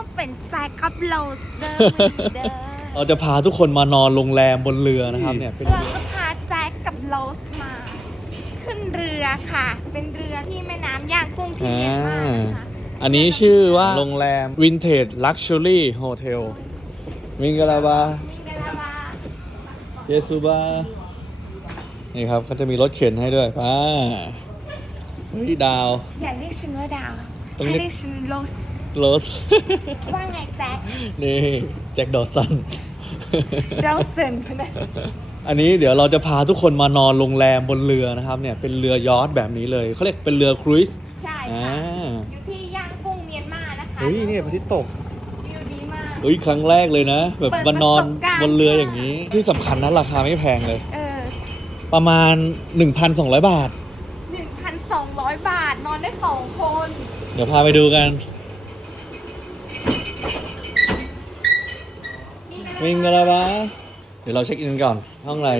ว่าเป็นแจ็คกับโรสเดอร์วีเดอร์เราจะพาทุกคนมานอนโรงแรมบนเรือนะครับเนี่ยเป็นเราจะพาแจ็คกับโรสมา ขึ้นเรือค่ะ เป็นเรือที่แม่น้ำย่างกุ้งที่เมียนมานะคะอันนี้ชื่อว่าโรงแรม Vintage Luxury Hotel มิงกะลาบามิงกะลาบาเยซูบานี่ครับเขาจะมีรถเข็นให้ด้วยป้าเฮ้ยดาว อย่าเรียกฉันว่าดาวต้องให้เรียกเรียกฉันโรส โรส ว่าไงแจ็คนี่แจ็คดอสันโรเซนพนัสอันนี้เดี๋ยวเราจะพาทุกคนมานอนโรงแรมบนเรือนะครับเนี่ยเป็นเรือยอชต์แบบนี้เลยเขาเรียกเป็นเรือครูซใช่อ่าค่ะ อยู่ที่ย่างกุ้งเมียนมานะคะเฮ้ยเนี่ยพระอาทิตย์ตก วิวดีมากเฮ้ยครั้งแรกเลยนะ แบบเปิดมานอนประสบการณ์บนเรืออย่างนี้ ที่สำคัญนะราคาไม่แพงเลย เออประมาณ 1,200 บาท 1,200 บาทนอนได้สองคน เดี๋ยวพาไปดูกัน มิงกะลาบาเดี๋ยวเราเช็คอินก่อน ห้องอะไร202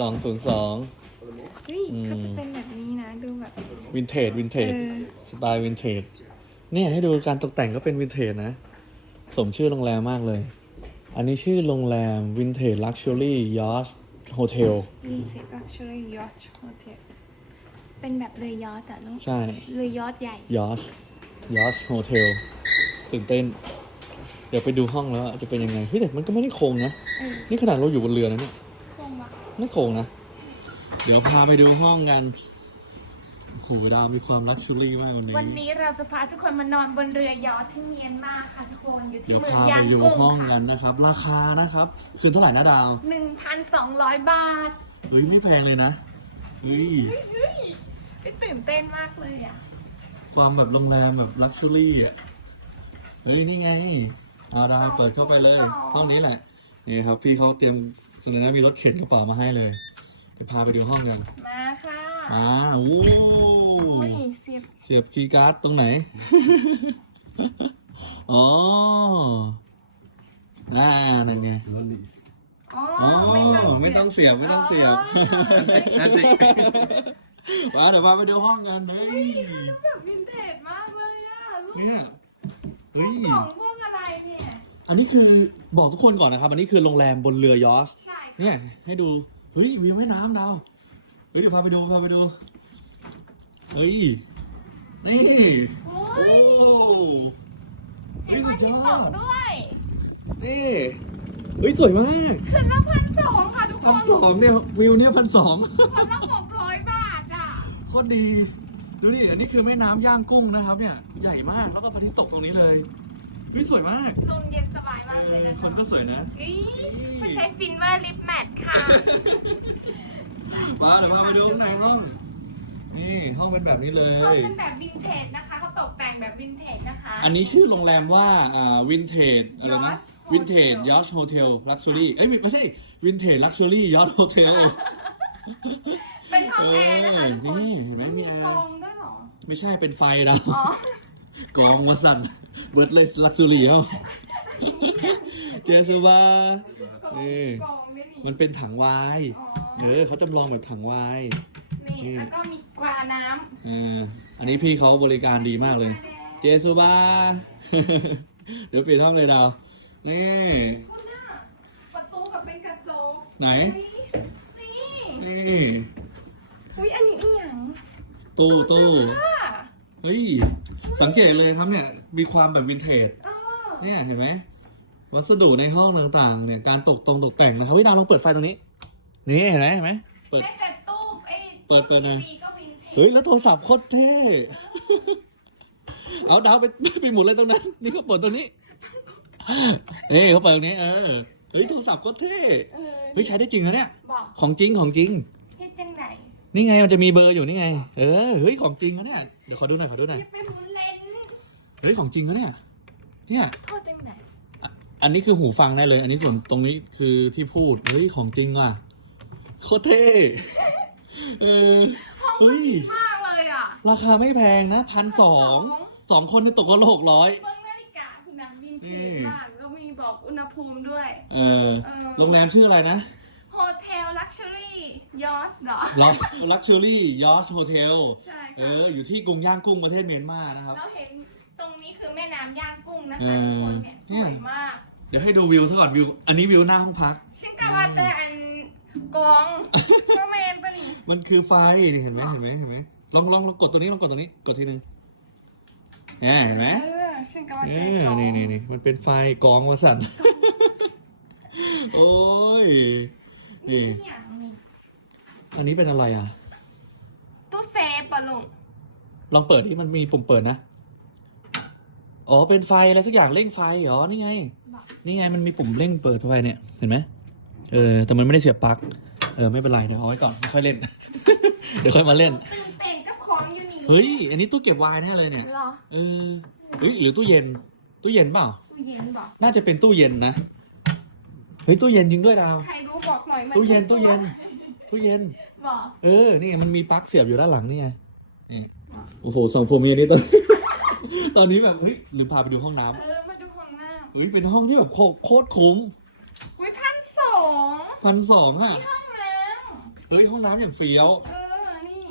202 เฮ้ยอืมเขาจะเป็นแบบนี้นะ ดูแบบ วินเทจวินเทจเออ สไตล์วินเทจเนี่ยให้ดูการตกแต่งก็เป็นวินเทจนะ สมชื่อโรงแรมมากเลย อันนี้ชื่อโรงแรมวินเทจลักชัวรี่ยอชโฮเทลวินเซตลักชัวรี่ยอชโฮเทลเป็นแบบเรือยอชต์อะลูกใช่ เรือยอชต์ใหญ่ ยอชยอชโฮเทลตื่นเต้น เดี๋ยวไปดูห้องแล้วจะเป็นยังไงเฮ้ยแต่มันก็ไม่ได้โคงนะเออนี่ขนาดเราอยู่บนเรือนะเนี่ยคงวะไม่โคงนะ เดี๋ยวพาไปดูห้องกัน โอ้โหดาวมีความลักชัวรี่มากวันนี้ วันนี้เราจะพาทุกคนมานอนบนเรือยอชต์ที่เมียนมาค่ะทุกคนอยู่ที่เดี๋ยวเมืองพาย่าไปงดูกุ้งห้องค่ะกันนะครับ ราคานะครับ คืนเท่าไหร่นะดาว1,200บาทเฮ้ยไม่แพงเลยนะ เฮ้ย เฮ้ยตื่นเต้นมากเลยอะ ความแบบโรงแรมแบบลักชัวรี่อะ เฮ้ยนี่ไงเอาดาวเปิดเข้าไปเลยห้องนี้แหละ นี่ครับพี่เขาเตรียมสนนะมีรถเข็นกระเป๋ามาให้เลยเดี๋ยวพาไปดูห้องกันมาค่ะอ่าโอ้อุ้ยเสียบเสียบคีย์การ์ดตรงไหน อ๋ออ่านั่นไงอ๋ออ๋อไม่ต้องไม่ต้องเสียบไม่ต้องเสียบอ๋อมาเดี๋ยวมาไปดูห้องกันเฮ้ยแบบวินเทจมากเลยอะลูกเนี่ยเฮ้ยกล่องพวก อะไรเนี่ยอันนี้คือบอกทุกคนก่อนนะครับ อันนี้คือโรงแรมบนเรือยอชต์ใช่ค่ะเนี่ยให้ดู เฮ้ยวิวแม่น้ำดาว เฮ้ยเดี๋ยวพาไปดูพาไปดู เฮ้ย นี่โอ้โอ้ยเห็นพระอาทิตย์ตกด้วย นี่เฮ้ยสวยมากคืนละพันสองค่ะทุกคพันนสองเนี่ยวิวเนี่ยพันสองคนละหกร้อยบาทอะ โคตรดีดูดิอันนี้คือแม่น้ำย่างกุ้งนะครับเนี่ยใหญ่มากแล้วก็พระอาทิตย์ตกตรงนี้เลยเฮ้ยสวยมาก ลมเย็นสบายมากเอเลยอนะคนก็สวยนะนี่ผู้ใช้ฟินเวอร์ลิปแมทค่ะ มาเดี๋ยวพาไปดูข้างในห้อง นี่ห้องเป็นแบบนี้เลเขาย เป็นแบบวินเทจนะคะเขาตกแต่งแบบวินเทจนะคะ อันนี้ชื่อโรงแรมว่าอ่าวินเทจอะไรนะ Yacht Hotel วินเทจยอชโฮเทลลักชัวรี่เอ้ยไม่ใช่วินเทจลักชัวรี่ยอชโฮเทล เป็นห้องเอแอร์นะคะอทุกคนนี่เห็นไหมมีมีแอร์ กองด้วยเหรอ ไม่ใช่เป็นไฟดาวอ๋อ กองมาสั่นเบิร์ดเลยลักชัวรี่เอ้า เจสบากองนี่กองด้วยนี่มันเป็นถังไวน์อ๋อเออเขาจำลองแบบถังไวน์นี่นี่ แล้วก็มีกวาน้อ่า อันนี้พี่เขาบริการดีมากเลยำเจสุบา เดี๋ยวเปลี่ยนห้องเลยดาวนี่คุณน่ะประตูแบบเป็นกระจกไหนนี่นี่อุ้ยอันนี้อีหยังตู้ตู้ค่ะเฮ้ย สังเกตเลยครับเนี่ย มีความแบบวินเทจ เออ เนี่ยเห็นไหมวัสดุในห้องต่างๆเนี่ยการตกตรงตกแต่งนะครับวิดาวลองเปิดไฟตรงนี้ นี่เห็นไหมเห็นไหมเปิดแม้แต่ตู้ไอ้เปิดเปิดหน่อยทีวีก็วินเทจเฮ้ยแล้วโทรศัพท์โคตรเท่ เอาดาวไปไปหมุนเลยตรงนั้น นี่เขาเปิดตรงนี้นี่เขาเปิดตรงนี้เออเฮ้ยโทรศัพท์โคตรเท่เออเฮ้ยใช้ได้จริงนะเนี่ย บอกของจริงของจริง เฮ็ดจังไหนนี่ไงมันจะมีเบอร์อยู่นี่ไง เออเฮ้ยของจริงนะเนี่ยเดี๋ยวขอดูหน่อยขอดูหน่อยอย่าไปหมุนเลนส์เฮ้ยของจริงนะเนี่ย เนี่ย โทษจังไหนอันนี้คือหูฟังได้เลย อันนี้ส่วนตรงนี้คือที่พูด เฮ้ย ของจริงว่ะ โคตรเท่ เออเฮ้ย มากเลยอะราคาไม่แพงนะพันสองสองคนนี่ตกก็โลกร้อย เบิ้งนาฬิกาคุณนังวินเทนี่จมากแล้วมีบอกอุณหภูมิด้วย เออ เออ โรงแรมชื่ออะไรนะ โฮเทลลักชัวรี่ยอทเหรอ ลักชัวรี่ยอชโฮเทล ใช่เอค่ะ อ อยู่ที่กรุงย่างกุ้งประเทศเมียนมานะครับ เราเห็น ตรงรงนี้คือแม่น้ำย่างกุ้งนะเอคะอทุกคนเนี่ยสวยมาก เดี๋ยวให้ดูวิวซะก่อนวิว อันนี้วิวหน้าห้องพักฉันก็ว่าแต่อันกองเมื่อเมนตัวนี้มันคือไฟเห็นไหมเห็นไหมเห็นไหมลองลองลองกดตัวนี้ลองกดตัวนี้กดทีหนึ่งเนี่ยเห็นไหมเออฉันก็ว่าเอแต่อกองนี่นี่นี่มันเป็นไฟกองวสันโอ้ยนี่นี่อย่างนี้อันนี้เป็นอะไรอะตู้เซฟปะลุงลองเปิดดิมันมีปุ่มเปิดนะ อ๋อเป็นไฟอะไรสักอย่างเร่งไฟเหรอนี่ไงบอกนี่ไงมันมีปุ่มเร่งเปิดไฟเนี่ยเห็นไหมเออแต่มันไม่ได้เสียบปลั๊กเออไม่เป็นไรเดี๋ยวเอาไว้ก่อนไม่ค่อยเล่น เดี๋ยวค่อยมาเล่น ตื่นเต้นกับของอยู่นี่เฮ้ย อันนี้ตู้เก็บไวน์แน่เลยเนี่ยเหรอเออเฮ้ยหรือตู้เย็น ตู้เย็นเปล่าตู้เย็นบอกน่าจะเป็นตู้เย็นนะเฮ้ยตู้เย็นจริงด้วยดาว ใครรู้บอกหน่อยมันตู้เย็นคือตู้เย็น ตู้เย็น บอกเออ นี่ไงมันมีปลั๊กเสียบอยู่ด้านหลังนี่ไงนี่โอ้โหสองผัวเมียนี่ตอน ตอนนี้แบบเฮ้ยลืมพาไปดูห้องน้ำเออมาดูห้องน้เฮ้ยเป็นห้องที่แบบโคโคตรคุ้มำอุ้ยพันสองพันสองอะห้องน้เฮ้ยห้องน้ำอย่างเฟี้ยวำเออ นี่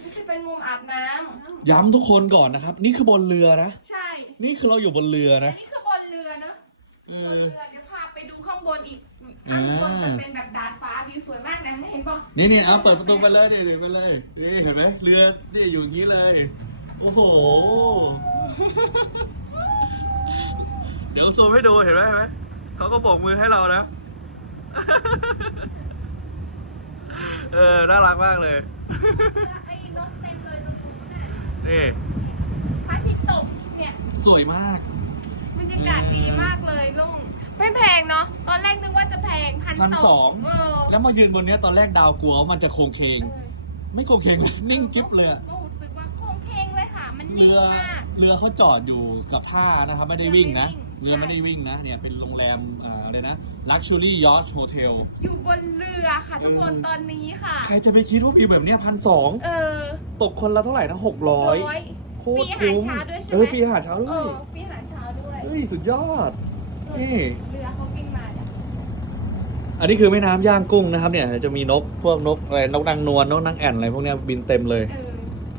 นี่จะเป็นมุมอาบน้ำย้ำทุกคนก่อนนะครับ นี่คือบนเรือนะใช่ นี่คือเราอยู่บนเรืออันนะนี้คือบนเรือเนอะเอบนอ เรือเดี๋ยวพาไปดูข้างบนอีกอ่าข้างบนจะเป็นแบบดาดฟ้าวิวสวยมากนะไม่เห็นปะนี่นี่เอาเปิดประตูไปเลยเดี๋ยวเดี๋ยวไปเลยนี่เห็นไหมเรือเนี่ยอยู่อย่างนี้เลย โอ้โห เดี๋ยวซูมให้ดูเห็นไหมเห็นไหมเขาก็โบกมือให้เรานะ เออ น่ารักมากเลย ไอ้นกเต็มเลยตรงนู้นน่ะนี่ พระอาทิตย์ตกเนี่ย สวยมาก บรรยากาศดีมากเลยลุง ไม่แพงเนาะ ตอนแรกนึกว่าจะแพงพันพันสสอองงเออแล้วมายืนบนเนี้ยตอนแรกดาวกลัวว่ามันจะโคงเคงเออไม่โคงเคงเลยนิ่งกิ๊บเลยอะรู้สึกว่าโค้งเคง เลยค่ะมันนิ่เรืงอมากเรือเขาจอดอยู่กับท่านะครับไม่ได้วิ่งนะ เรืเรืออไม่ไม่วิ่ได้งวิ่งนะเนี่ยเป็นโรงแรมเอ่ออะไรนะ Luxury Yacht Hotel อยู่บนเรือค่ะ ทุกคนเออตอนนี้ค่ะ ใครจะไปคิดว่าวิวแบบเนี้ยพันสองเออตกคนละเท่าไหร่นะหกร้อยร้อย โคตรฟรีอาหารคุ้มเช้าด้วยใช่ไหม เออฟรีอาหารเช้าเอด้วยอมีอาหารเช้าด้วยเฮ้ยสุดยอดนี่ เรือเขาวิ่งมาเนี่ยอันนี้คือแม่น้ำย่างกุ้งนะครับเนี่ยจะมีนกพวกนกอะไรนกนางนวลนกนางแอ่นอะไรพวกเนี้ยบินเต็มเลย เออเ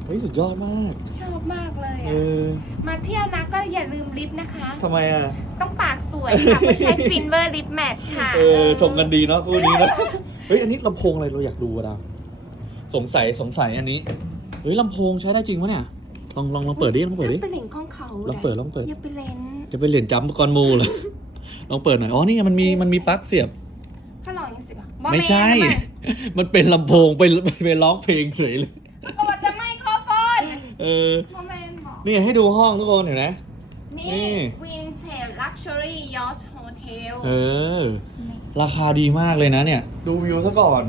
ฮ้ยสุดยอดมาก ชอบมากเลยเออะอมาเที่ยวนะก็อย่าลืมลิฟต์นะคะ ทำไมอะ ต้องปากสวยค่ะไม่ใช่ฟินเวอร์ลิปแมทค่ะเออชมกันดีเนาะคู่นี้นะ เฮ้ยอันนี้ลำโพงอะไรเราอยากดูอะดาวสงสัยสงสัยอันนี้ เฮ้ยลำโพงใช้ได้จริงปะเนี่ย ลองลองลองเปิดดิลองเปิดดิ เป็นเหล่งของเขาลองเปิดลองเปิด อย่าไปเล่นจะไปเหรียญจำก่อนมูเลยลองเปิดหน่อย อ๋อนี่ไงมันมีมันมีปลั๊กเสียบถ้าลองยังสิบอะไม่ใช่ มันเป็นลำโพงไปไปไปร้องเพลงเฉยเลย ก็ เออโมเมนบอก นี่ให้ดูห้องทุกคนเห็นไหม นี่ นี่ วินเทจลักชัวรี่ยอชโฮเทลเออ ราคาดีมากเลยนะเนี่ย ดูวิวซะก่อน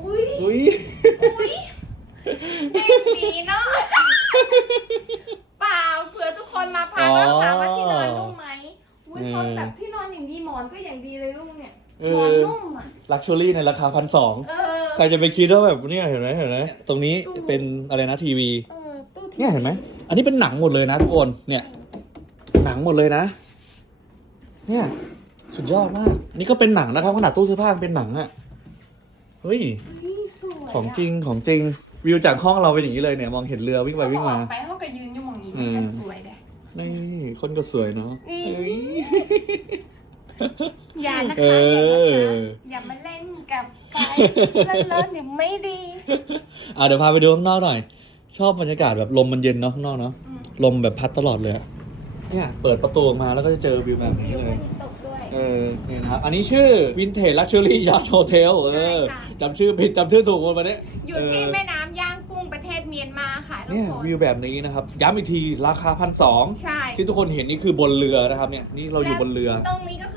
อุ้ย อุ้ย อุ้ยเบบีเนาะ เปล่าเผื่อทุกคนมาพักแล้วถามว่าที่นอนนุ่มไหมอุ้ยคนแบบที่นอนอย่างดีหมอนก็อย่างดีเลยลูกเนี่ยหมอนนุ่มอะ ลักชัวรี่ในราคาพันสอง เออ ใครจะไปคิดว่าแบบเนี่ยเห็นไหมเห็นไหมตรงนี้เป็นอะไรนะทีวี เออตู้ทีเนี่ยเห็นไหม อันนี้เป็นหนังหมดเลยนะทุกคน เนี่ย หนังหมดเลยนะ เนี่ย สุดยอดมากนี่ก็เป็นหนังนะครับขนาดตู้เสื้อผ้ายังเป็นหนังอะ่ะเฮ้ย นี่สวยของจริงของจริง วิวจากห้องเราเป็นอย่างนี้เลยเนี่ย มองเห็นเรือวิ่งไปวิ่งมาไปเขาก็ยืนอยู่หมองนี้อืมันมก็สวยเลยนี่คนก็สวยเนาะนี่เฮ้ย อย่านะเอคะออย่ามาเล่นกับไฟเลิศๆเนี่ยไม่ดีอะเดี๋ยวพาไปดูข้างนอกหน่อย ชอบบรรยากาศแบบลมมันเย็นเนาะข้างนอกเนาะอืมลมแบบพัดตลอดเลยอะเนี่ยเปิดประตูออกมาแล้วก็จะเจอวิวแบบนี้วิวเลไม่ยมีตกด้วย เออเนี่ยนะครับ อันนี้ชื่อ Vintage Luxury Yacht Hotel เออใช่ค่ะ จำชื่อผิดจำชื่อถูกหมดมาเนี่ยอยู่ที่แม่น้ำย่างกุ้งประเทศเมียนมาค่ะทุกเนี่ยคนวิวแบบนี้นะครับ ย้ำอีกทีราคาพันสองใช่ที่ทุกคนเห็นนี่คือบนเรือนะครับเนี่ยนี่เราอยู่บนเรือ ตรงนี้ก็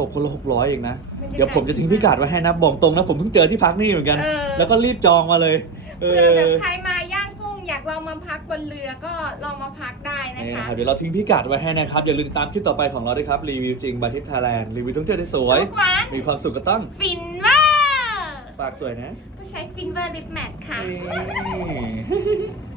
ตกคนละหกร้อยเองนะบรรยากาศเดี๋ยวผมจะทิ้งพิกัดไว้ให้นะ บอกตรงนะ ผมเพิ่งเจอที่พักนี่เหมือนกัน เออ แล้วก็รีบจองมาเลย เอเผื่ออแบบใครมาย่างกุ้งอยากลองมาพักบนเรือก็ลองมาพักได้นะนี่คะนะครับเดี๋ยวเราทิ้งพิกัดไว้ให้นะครับ อย่าลืมติดตามคลิปต่อไปของเราด้วยครับ รีวิวจริงบาทิปไทยแลนด์รีวิวท่องเที่ยวที่สวย ทุกวันมีความสุขก็ต้องฟินเว่าฝากสวยนะ ผู้ใช้ฟินเวอร์ลิปแมทค่ะ นี่